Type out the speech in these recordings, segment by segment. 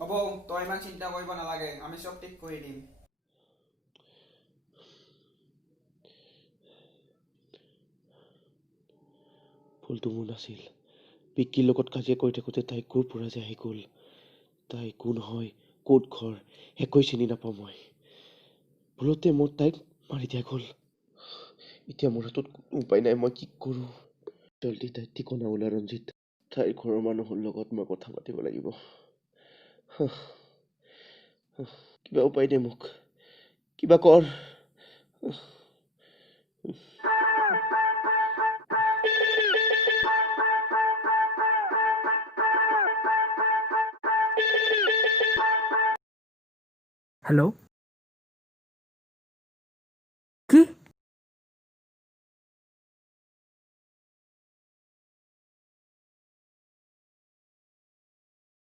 হ'ব, তই ইমান চিন্তা কৰিব নালাগে, আমি চব ঠিক কৰি দিম। ভুলটো মোৰ নাছিল। পিকিৰ লগত কাজিয়া কৰি থাকোঁতে তাই ক'ৰ পৰা যে আহি গ'ল। তাই কোন হয়, ক'ত ঘৰ, একোৱে চিনি নাপাওঁ মই। ভুলতে মোৰ তাইক মাৰি দিয়া গ'ল। এতিয়া মোৰ হাতত কোনো উপায় নাই, মই কি কৰোঁ? জলদি তাইৰ ঠিকনা ওলা ৰঞ্জিত। তাইৰ ঘৰৰ মানুহৰ লগত মই কথা পাতিব লাগিব। কিবা উপায় দে মোক, কিবা কৰ। হেল্ল', কি?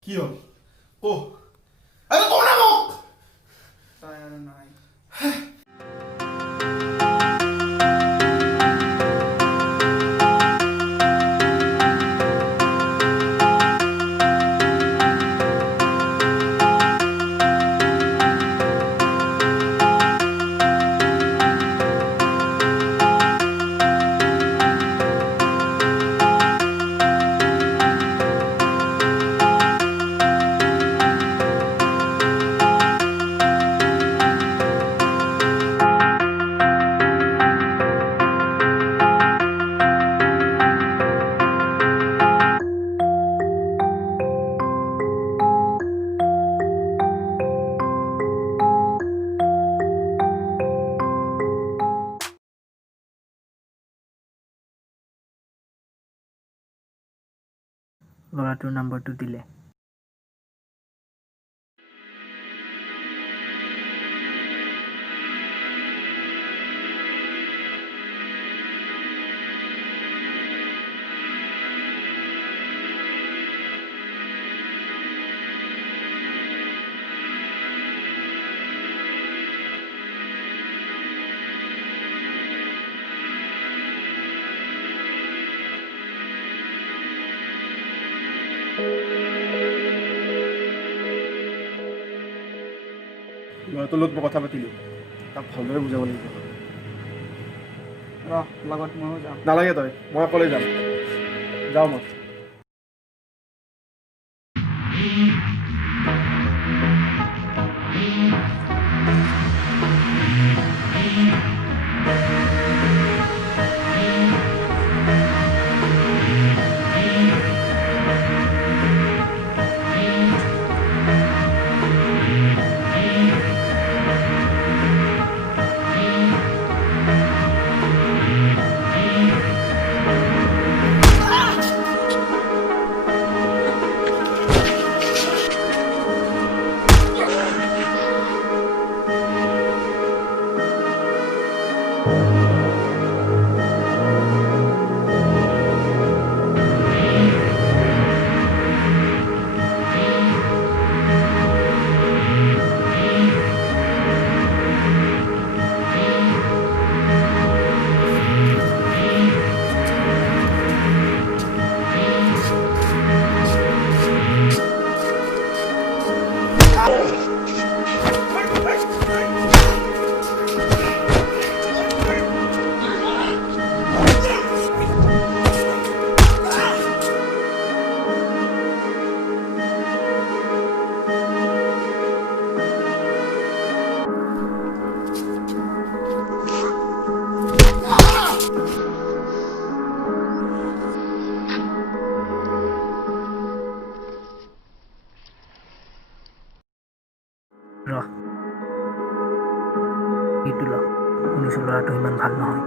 কি হ'ল? আৰে কোন না মোক তই আৰু নাই। ল'ৰাটোৰ নম্বৰটো দিলে। ল'ৰাটোৰ লগত মই কথা পাতিলোঁ, তাক ভালদৰে বুজাব লাগিব। ৰহ, লগত ময়ো যাম। নালাগে তই, মই অকলে যাম। যাওঁ মই। ৰহ, এইটো ল। শুনিছোঁ ল'ৰাটো ইমান ভাল নহয়।